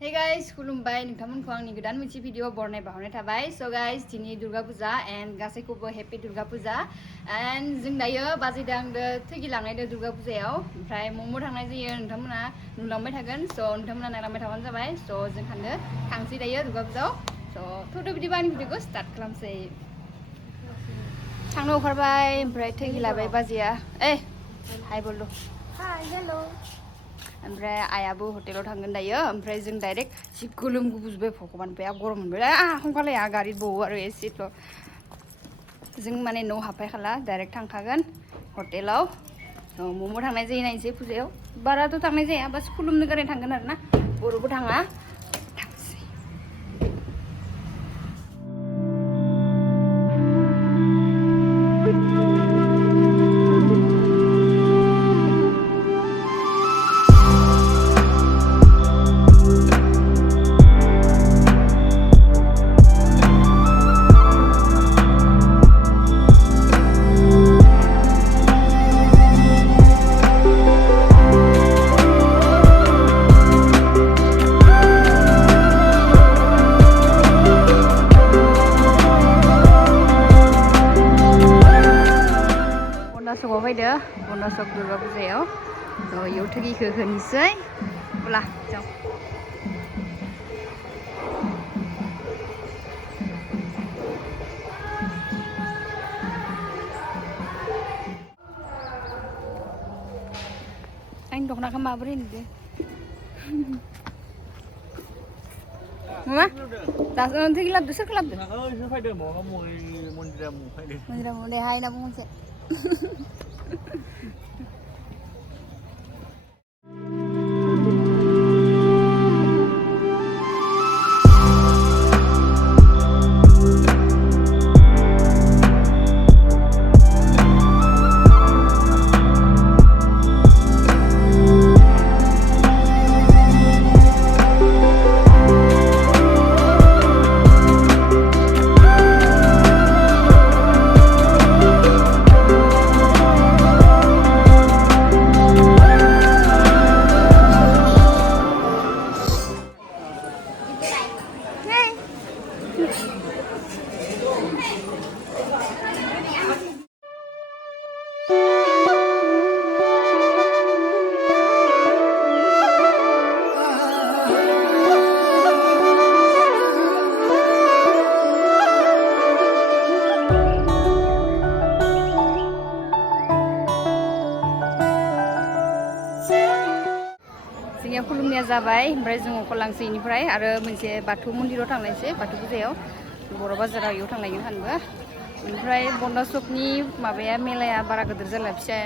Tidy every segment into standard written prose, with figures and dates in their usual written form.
Hey guys, खुलुमबाय नोंथांमोनखौ आंनि गोदान मोनसे भिडिअ बरनाय बावहरनाय थाबाय। So guys, दिनै दुर्गा फुजा and गासैखौबो हेपि दुर्गा फुजा and जों दायो बाजैदों आंदो थैगिलांनायदो दुर्गा फुजायाव ओमफ्राय मम' थांनाय जायो नोंथांमोना नुलांबाय थागोन। So नोंथांमोना नायलांबाय थाबानो जाबाय। So जों खानदो थांसै दायो दुर्गा फुजायाव। So थौदो बिदिबा आंनि भिडिअखौ स्टार्ट खालामसै। थांनो ओंखारबाय ओमफ्राय थैगिलाबाय बाजैया। हाय बोलदो। Hi, hello. ओमफ्राय आयाबो हटेलाव थांगोन दायो ओमफ्राय जों डाइरेक्ट जि गोलोम गुजुबाय भगबान बेया गरम मोनबाय हंखालाया गारि बौ आरो एसेल' जों माने न' हाबफायखाला डाइरेक्ट थांखागोन हटेलाव मम' थांनाय जायो नायनोसै फुजायाव बाराथ' थांनाय जाया बास खुलुमनो गारै थांगोन आरो ना बर'बो थाङा Bonasok fैदो Bonasok दुर्गा फुजायाव इयाव थगिखौ होनोसै अब्ला जों आंनि दख'नाखौ माबोरै नुदो Mama, tas nanti kelab tuh sekelab tuh. Oh, itu fayda mau kamu mondiramu fayda. Mondiramu deh hai nabung sih. जोंनिया खुलुमनाया जाबाय ओमफ्राय जों अखलांसै इनिफ्राय आरो मोनसे बाथौ मन्दिराव थांनायसै बाथौ फुजायाव बर' बाजाराव इयाव थांनायगोन सानबो ओमफ्राय बनसकनि माबाया मेलाया बारा गिदिर जाला फिसा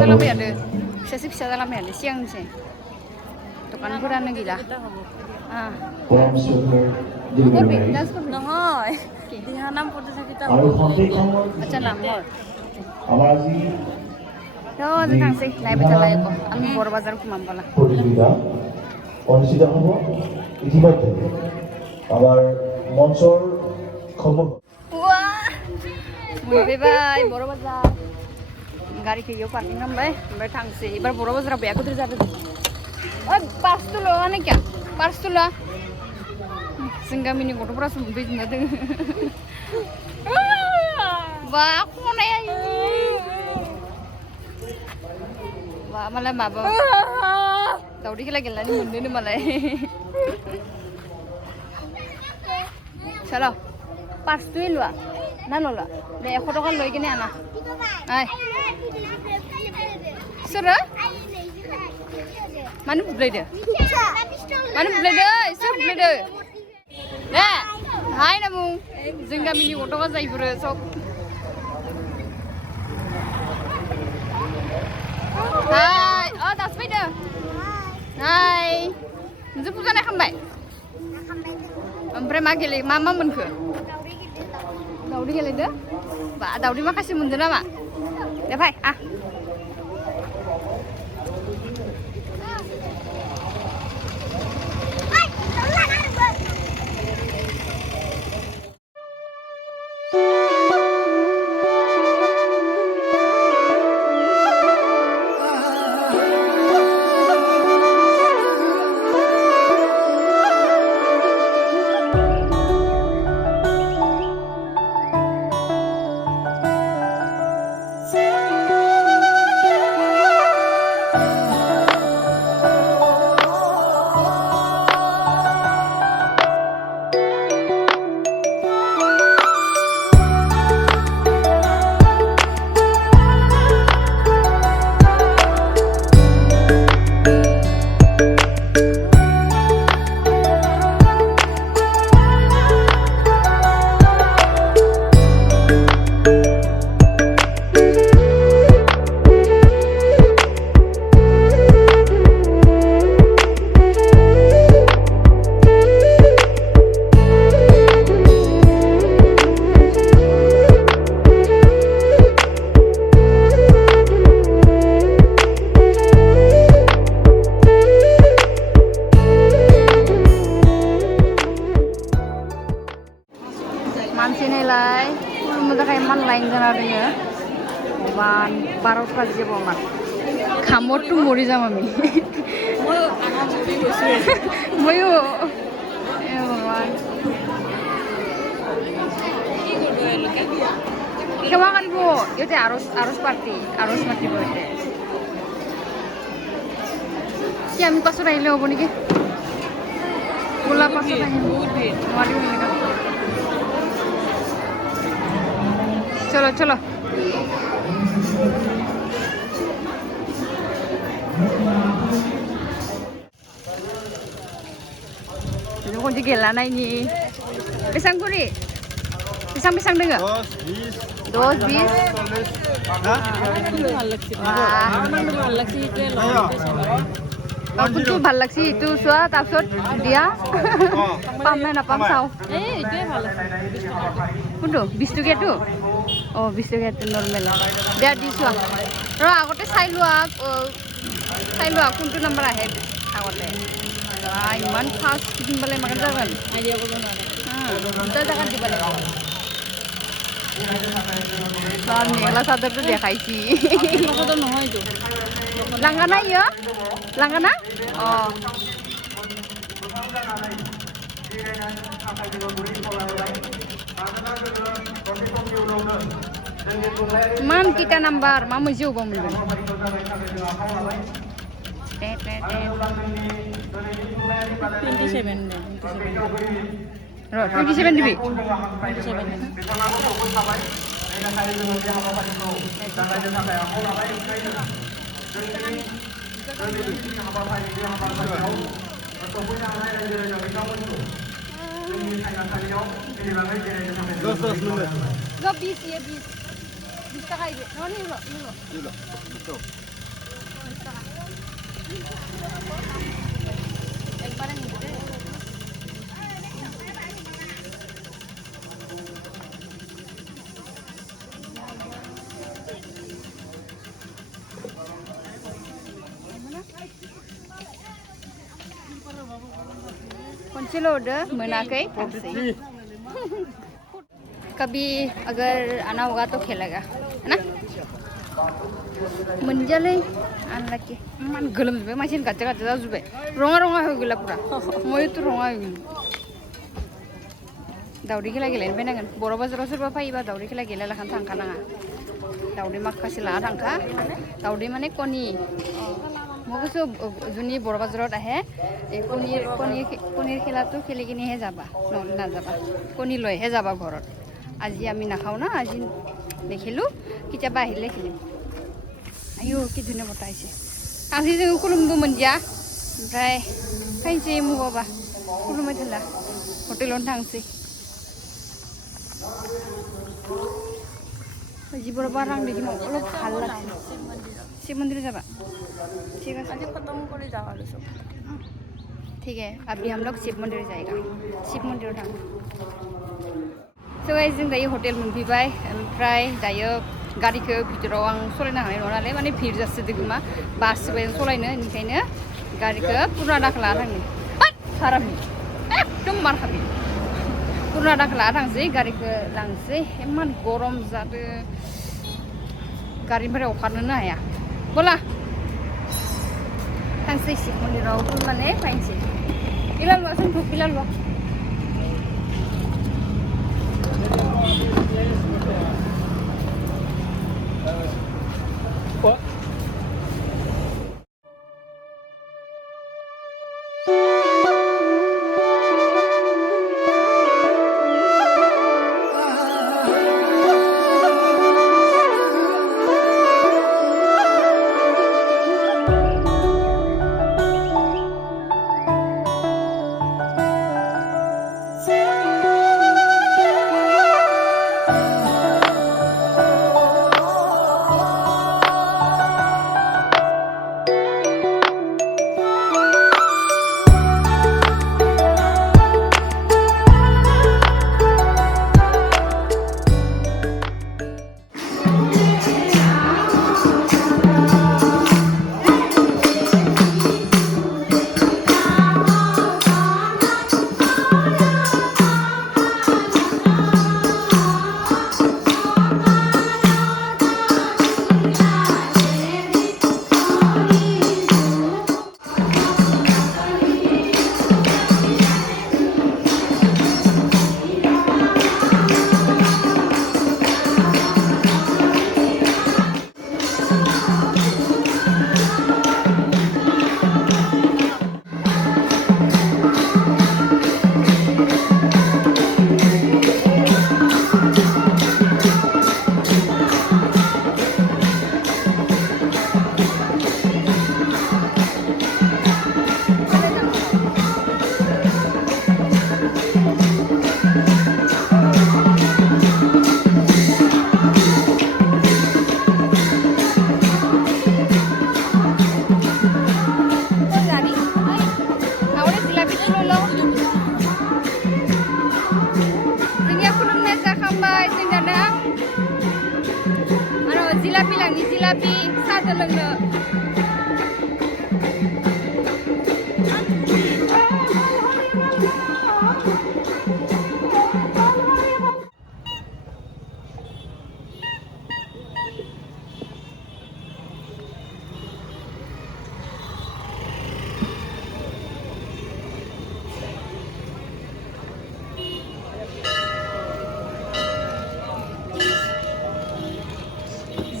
जालांबायानो फिसासो फिसा जालांबायानो सिगांनिसै दखानफोरानो गैला নহয় দিহা নাম প্ৰতিযোগিতা আচ্ছা নাম হৰ थ' जों थांसै नायबाय थाला एख' आं बर' बाजार खुमामबाला প্রতিযোগিতা অনুষ্ঠিত হ'ব ইতিমধ্যে আমাৰ মঞ্চৰ খবৰ मोनफैबाय बर' बाजार गारिखौ इयाव पार्किं खालामबाय ओमफ्राय थांसै एबार बर' बाजाराव बेया गिदिर जादों पार्सटुल' माने क्या पार्सटुल' जों गामिनि गथ'फोरासो मोनफैजोबना दोङो बा खनाया बा मालाय माबा दावदै खेला गेलेनानै मोनदोनो मालाय चलो पार्सटुৱে लोৱা ना नलोৱা दे 100 টকা লৈ কিনে আনা सोरो मानो बुलायदो सोर बुलायदो दे हाय नामुं जों गामिनि गथ'गा जायफोरो सब हाय दासो फैदो हाय नोंसोर फुजा नायखांबाय ओमफ्राय मा मोनखो दावदै गेलेदो बा दावदै माखासे मोनदो नामा दे फाय खुलुमबायलाय खुलुमनो थाखाय मान लाइन जाना दोङो भगवान 12 बाजि जाबावमान खामर टु मरि जामामी मयो ए भगवान কেৱা কাৰিব ইয়াতে আৰস পাৰ্টি পাতিব ইয়াতে কি আমি পাছত আহিলে হ'ব নেকি বোলা পাছত আহিম নোৱাৰিম এনেকা চলো চলো ini kunci gila naiknya pisang kuri pisang dengar 10 20 aku tuh ভাল লাগছে itu চোৱা তাৰপিছত দিয়া পাম নে নাপাম চাও এইটোৱে ভাল আছে কোনটো 20 টকীয়াটো 20 টকীয়াটো নৰ্মেল দিয়া দি চোৱা ৰ আগতে চাই লোৱা কোনটো নাম্বাৰ আহে আগতে ইমান ফাষ্ট কিনিবলৈ মাকে যাগন আইডিয়া কৰিব নোৱাৰে দুটা জাগাত দিব লাগিব মেখেলা চাদৰটো দেখাইছি কথাটো নহয়তো লাংগানা ইয় লাংগানা মান kita নাম্বার মা মজি হব মন র 27 দিবি Lo 20 ya 20 টাকা আইবে ন নিলো একবারে নিতে Konci udah menakai taksi. Kami agar anak hoga तो खेलेगा है ना मंजले आन लगे मान गलम जुबे मशीन काचे काचे जुबे रोंगा हो गला पूरा मोय तो रोंगा हो गला दाउडी खेला गेलेन बेनांगन बर' बाजाराव सोरबा फायोबा दाउडी खेला गेले लाखान थांखा नाङा दाउडी माखासे लाना थांखा दाउडी माने कनि মগসু জুনি বৰ বাজাৰত আহে এই কণীৰ খেলাটো খেলি কিনেহে যাবা নহ'লে নাযাবা কণী লৈহে যাবা ঘৰত আজি আমি নাখাওঁ না আজি দেখিলোঁ কেতিয়াবা আহিলে খেলিম আয়ো কি ধুনীয়া বতাহ আহিছে আজি जोङो खुलुमदों मोनदिया ओमफ्राय फैनोसै मुगाबा खुलुमबाय थाला हटेलावनो थांसै जिबर बार रां देखि অলপ ভাল লাগছে शिव मंदिर जाबा ठीक है आज खत्म করে যাওয়া হলো সব ठीक है अभी हम लोग शिव मंदिर जाएगा शिव मंदिर थां so guys जों दायो हटेल मोनफैबाय ओमफ्राय दायो गारिखौ भितराव आं सलायनो हानाय नङा नालाय माने भिर जासोदो खोमा बासबाय सलायनो बेनिखायनो गारिखौ पुरानाखौ लाना थांनि सारामि एकदम मारखाबि पुरानाखौ लाना थांसै गारिखौ लांसै इमान गरम जादो गारिनिफ्राय ओंखारनोनो हाया बोला थांसै शिव मन्दिराव खुलुमनानै फैनोसै इलालुआ जोंखौ इलालुआ जिलापि साहा लोंनो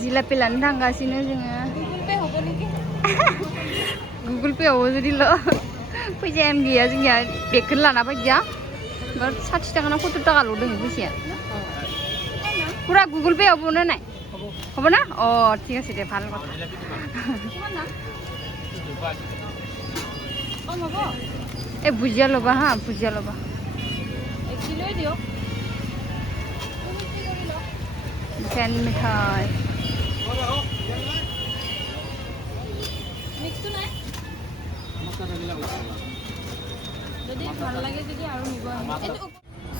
जिलापि लानो थांगासिनो जोङो गुगोल पे आवबो जुदि फैसायानो गैया जोंनिया बेगखौनो लाना फैदिया 60 टाका ना 70 टाकाल' दङ फैसाया পুরা গুগল পে হবো না নাই হবো না ও ঠিক আছে দে ভালো কথা এ ভুজিয়া লবা হা ভুজিয়া লবা fan Mithai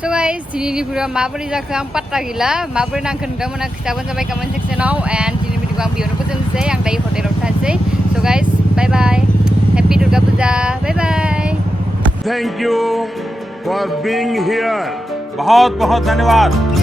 So guys, dinini video mabri jaga ang patah gila, mabri nang kenda mana kita pun sampai comment section now, and dinini video ang biar nunggu saya yang dari hotel hotel saya. So guys, bye bye, happy Durga Puja, bye bye. Thank you for being here. बहुत बहुत धन्यवाद